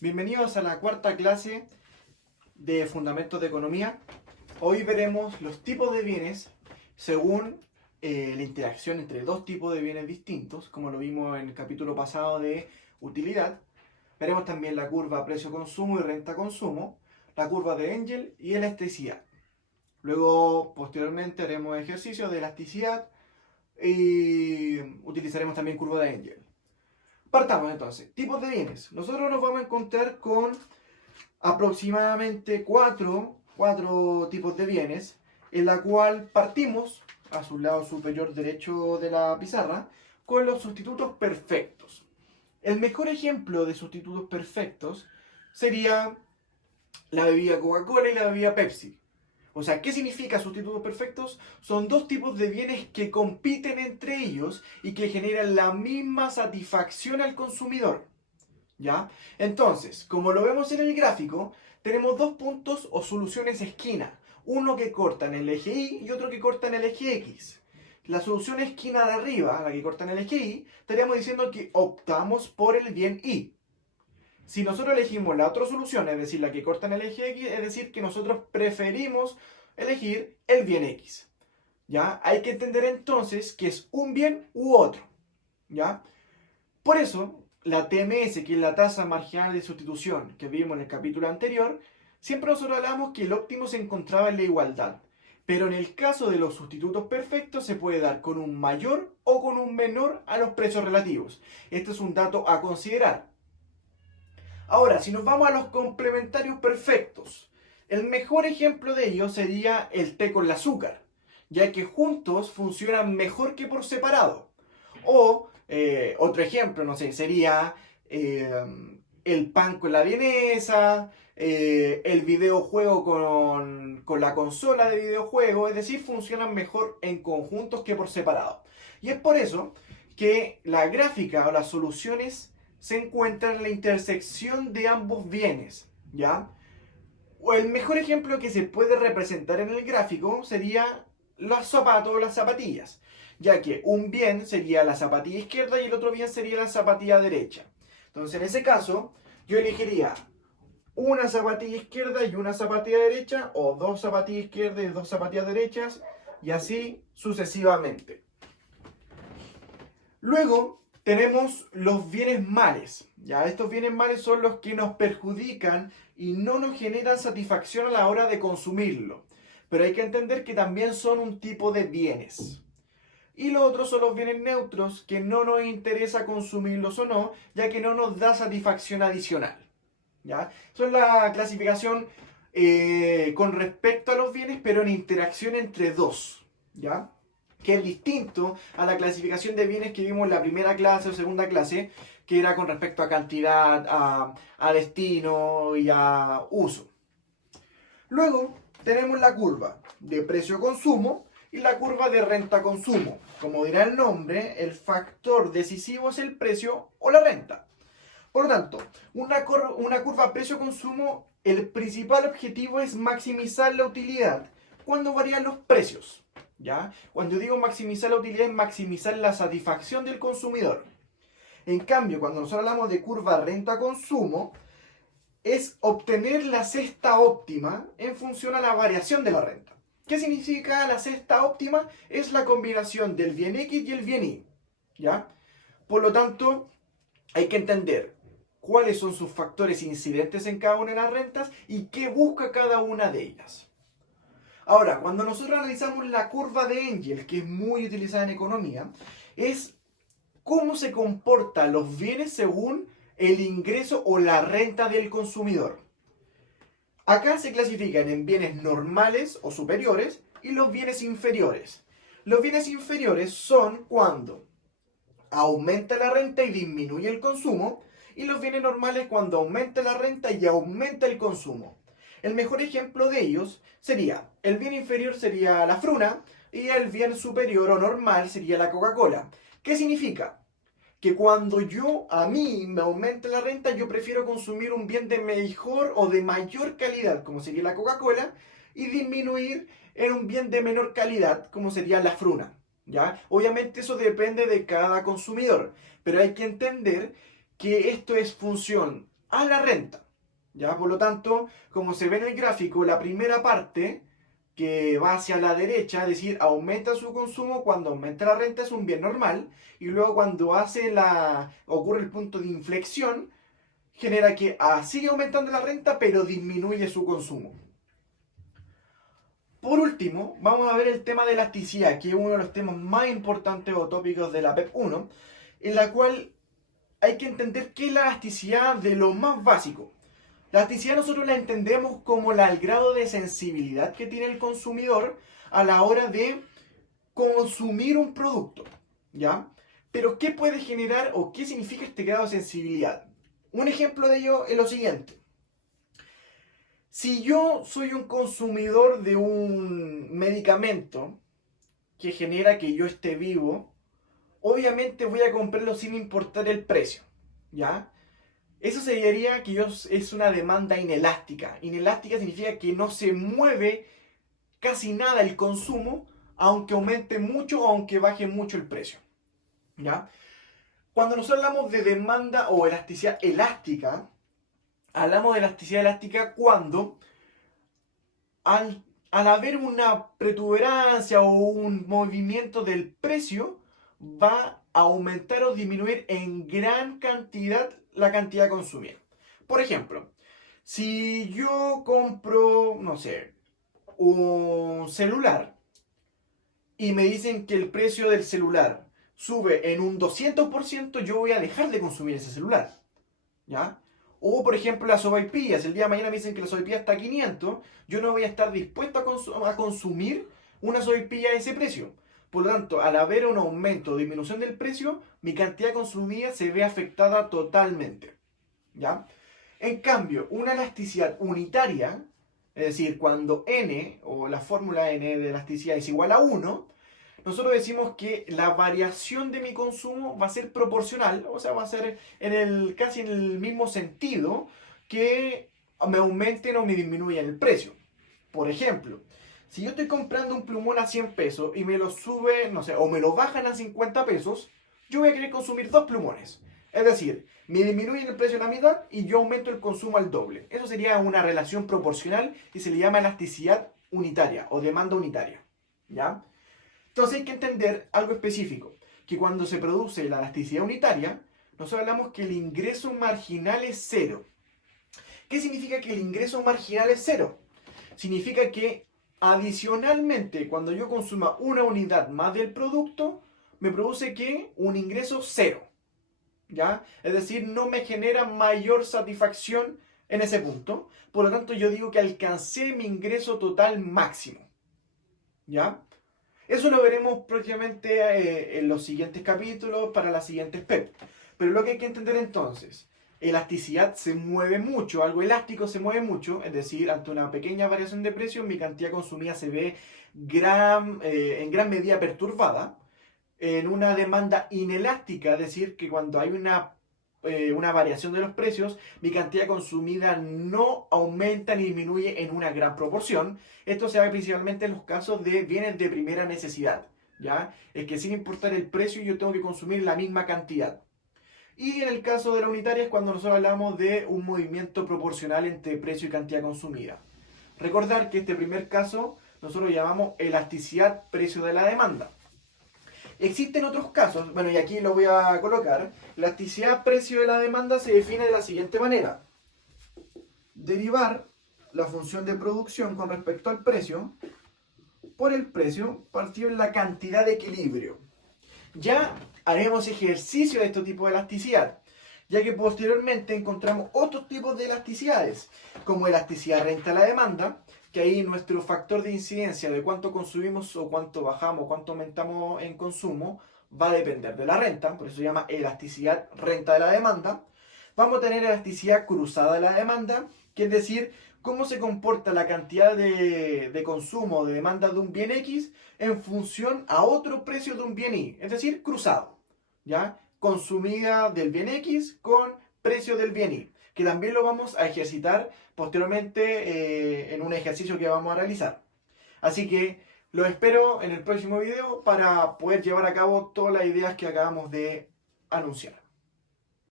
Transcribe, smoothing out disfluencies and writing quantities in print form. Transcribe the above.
Bienvenidos a la cuarta clase de Fundamentos de Economía. Hoy veremos los tipos de bienes según la interacción entre dos tipos de bienes distintos, como lo vimos en el capítulo pasado de utilidad. Veremos también la curva precio-consumo y renta-consumo, la curva de Engel y elasticidad. Luego, posteriormente, haremos ejercicios de elasticidad y utilizaremos también curva de Engel. Partamos entonces. Tipos de bienes. Nosotros nos vamos a encontrar con aproximadamente cuatro tipos de bienes, en la cual partimos, a su lado superior derecho de la pizarra, con los sustitutos perfectos. El mejor ejemplo de sustitutos perfectos sería la bebida Coca-Cola y la bebida Pepsi. O sea, ¿qué significa sustitutos perfectos? Son dos tipos de bienes que compiten entre ellos y que generan la misma satisfacción al consumidor. ¿Ya? Entonces, como lo vemos en el gráfico, tenemos dos puntos o soluciones esquina. Uno que corta en el eje Y y otro que corta en el eje X. La solución esquina de arriba, la que corta en el eje Y, estaríamos diciendo que optamos por el bien Y. Si nosotros elegimos la otra solución, es decir, la que corta en el eje X, es decir, que nosotros preferimos elegir el bien X. ¿Ya? Hay que entender entonces que es un bien u otro. ¿Ya? Por eso, la TMS, que es la tasa marginal de sustitución que vimos en el capítulo anterior, siempre nosotros hablamos que el óptimo se encontraba en la igualdad. Pero en el caso de los sustitutos perfectos se puede dar con un mayor o con un menor a los precios relativos. Esto es un dato a considerar. Ahora, si nos vamos a los complementarios perfectos, el mejor ejemplo de ello sería el té con el azúcar, ya que juntos funcionan mejor que por separado. O otro ejemplo, no sé, sería el pan con la vienesa, el videojuego con la consola de videojuego, es decir, funcionan mejor en conjuntos que por separado. Y es por eso que la gráfica o las soluciones se encuentran en la intersección de ambos bienes, ¿ya? O el mejor ejemplo que se puede representar en el gráfico sería los zapatos o las zapatillas, ya que un bien sería la zapatilla izquierda y el otro bien sería la zapatilla derecha. Entonces, en ese caso, yo elegiría una zapatilla izquierda y una zapatilla derecha, o dos zapatillas izquierdas y dos zapatillas derechas, y así sucesivamente. Luego tenemos los bienes males. Ya, estos bienes males son los que nos perjudican y no nos generan satisfacción a la hora de consumirlo. Pero hay que entender que también son un tipo de bienes. Y los otros son los bienes neutros, que no nos interesa consumirlos o no, ya que no nos da satisfacción adicional. ¿Ya? Eso es la clasificación con respecto a los bienes, pero en interacción entre dos. ¿Ya? Que es distinto a la clasificación de bienes que vimos en la primera clase o segunda clase, que era con respecto a cantidad, a destino y a uso. Luego tenemos la curva de precio-consumo y la curva de renta-consumo. Como dirá el nombre, el factor decisivo es el precio o la renta. Por lo tanto, una curva precio-consumo, el principal objetivo es maximizar la utilidad cuando varían los precios. ¿Ya? Cuando digo maximizar la utilidad es maximizar la satisfacción del consumidor. En cambio, cuando nosotros hablamos de curva renta-consumo, es obtener la cesta óptima en función a la variación de la renta. ¿Qué significa la cesta óptima? Es la combinación del bien X y el bien Y. ¿Ya? Por lo tanto, hay que entender cuáles son sus factores incidentes en cada una de las rentas y qué busca cada una de ellas. Ahora, cuando nosotros analizamos la curva de Engel, que es muy utilizada en economía, es cómo se comportan los bienes según el ingreso o la renta del consumidor. Acá se clasifican en bienes normales o superiores y los bienes inferiores. Los bienes inferiores son cuando aumenta la renta y disminuye el consumo, y los bienes normales cuando aumenta la renta y aumenta el consumo. El mejor ejemplo de ellos sería, el bien inferior sería la fruna y el bien superior o normal sería la Coca-Cola. ¿Qué significa? Que cuando a mí me aumenta la renta, yo prefiero consumir un bien de mejor o de mayor calidad, como sería la Coca-Cola, y disminuir en un bien de menor calidad, como sería la fruna. ¿Ya? Obviamente eso depende de cada consumidor, pero hay que entender que esto es función a la renta. ¿Ya? Por lo tanto, como se ve en el gráfico, la primera parte que va hacia la derecha, es decir, aumenta su consumo cuando aumenta la renta, es un bien normal, y luego cuando ocurre el punto de inflexión, genera que sigue aumentando la renta, pero disminuye su consumo. Por último, vamos a ver el tema de elasticidad, que es uno de los temas más importantes o tópicos de la PEP 1, en la cual hay que entender qué es la elasticidad de lo más básico. La elasticidad nosotros la entendemos como el grado de sensibilidad que tiene el consumidor a la hora de consumir un producto, ¿ya? Pero ¿qué puede generar o qué significa este grado de sensibilidad? Un ejemplo de ello es lo siguiente. Si yo soy un consumidor de un medicamento que genera que yo esté vivo, obviamente voy a comprarlo sin importar el precio, ¿ya? Eso sería que es una demanda inelástica. Inelástica significa que no se mueve casi nada el consumo, aunque aumente mucho o aunque baje mucho el precio, ¿ya? Cuando nosotros hablamos de demanda o elasticidad elástica, hablamos de elasticidad elástica cuando al haber una protuberancia o un movimiento del precio, va a aumentar o disminuir en gran cantidad la cantidad consumida. Por ejemplo, si yo compro, no sé, un celular y me dicen que el precio del celular sube en un 200%, yo voy a dejar de consumir ese celular, ¿ya? O, por ejemplo, las sopaipillas. El día de mañana me dicen que la sopaipilla está a 500. Yo no voy a estar dispuesto a consumir una sopaipilla a ese precio. Por lo tanto, al haber un aumento o disminución del precio, mi cantidad consumida se ve afectada totalmente, ¿ya? En cambio, una elasticidad unitaria, es decir, cuando n o la fórmula n de elasticidad es igual a 1, nosotros decimos que la variación de mi consumo va a ser proporcional, o sea, va a ser casi en el mismo sentido que me aumenten o me disminuyan el precio. Por ejemplo, si yo estoy comprando un plumón a 100 pesos y me lo sube, no sé, o me lo bajan a 50 pesos, yo voy a querer consumir dos plumones. Es decir, me disminuyen el precio a la mitad y yo aumento el consumo al doble. Eso sería una relación proporcional y se le llama elasticidad unitaria o demanda unitaria, ¿ya? Entonces hay que entender algo específico, que cuando se produce la elasticidad unitaria, nosotros hablamos que el ingreso marginal es cero. ¿Qué significa que el ingreso marginal es cero? Significa que adicionalmente, cuando yo consuma una unidad más del producto, me produce que un ingreso cero, ¿ya? Es decir, no me genera mayor satisfacción en ese punto. Por lo tanto, yo digo que alcancé mi ingreso total máximo, ¿ya? Eso lo veremos próximamente en los siguientes capítulos para las siguientes PEP. Pero lo que hay que entender entonces, elasticidad se mueve mucho, algo elástico se mueve mucho, es decir, ante una pequeña variación de precio, mi cantidad consumida se ve en gran medida perturbada. En una demanda inelástica, es decir, que cuando hay una variación de los precios, mi cantidad consumida no aumenta ni disminuye en una gran proporción. Esto se da principalmente en los casos de bienes de primera necesidad, ¿ya? Es que sin importar el precio yo tengo que consumir la misma cantidad. Y en el caso de la unitaria es cuando nosotros hablamos de un movimiento proporcional entre precio y cantidad consumida. Recordar que este primer caso nosotros llamamos elasticidad precio de la demanda. Existen otros casos, bueno, y aquí lo voy a colocar. La elasticidad precio de la demanda se define de la siguiente manera. Derivar la función de producción con respecto al precio por el precio partido en la cantidad de equilibrio. Ya haremos ejercicio de este tipo de elasticidad, ya que posteriormente encontramos otros tipos de elasticidades, como elasticidad renta a la demanda, que ahí nuestro factor de incidencia de cuánto consumimos o cuánto bajamos o cuánto aumentamos en consumo va a depender de la renta, por eso se llama elasticidad renta de la demanda. Vamos a tener elasticidad cruzada de la demanda, que es decir, cómo se comporta la cantidad de consumo o de demanda de un bien X en función a otro precio de un bien Y, es decir, cruzado, ¿ya? Consumida del bien X con precio del bien Y, que también lo vamos a ejercitar posteriormente en un ejercicio que vamos a realizar. Así que los espero en el próximo video para poder llevar a cabo todas las ideas que acabamos de anunciar.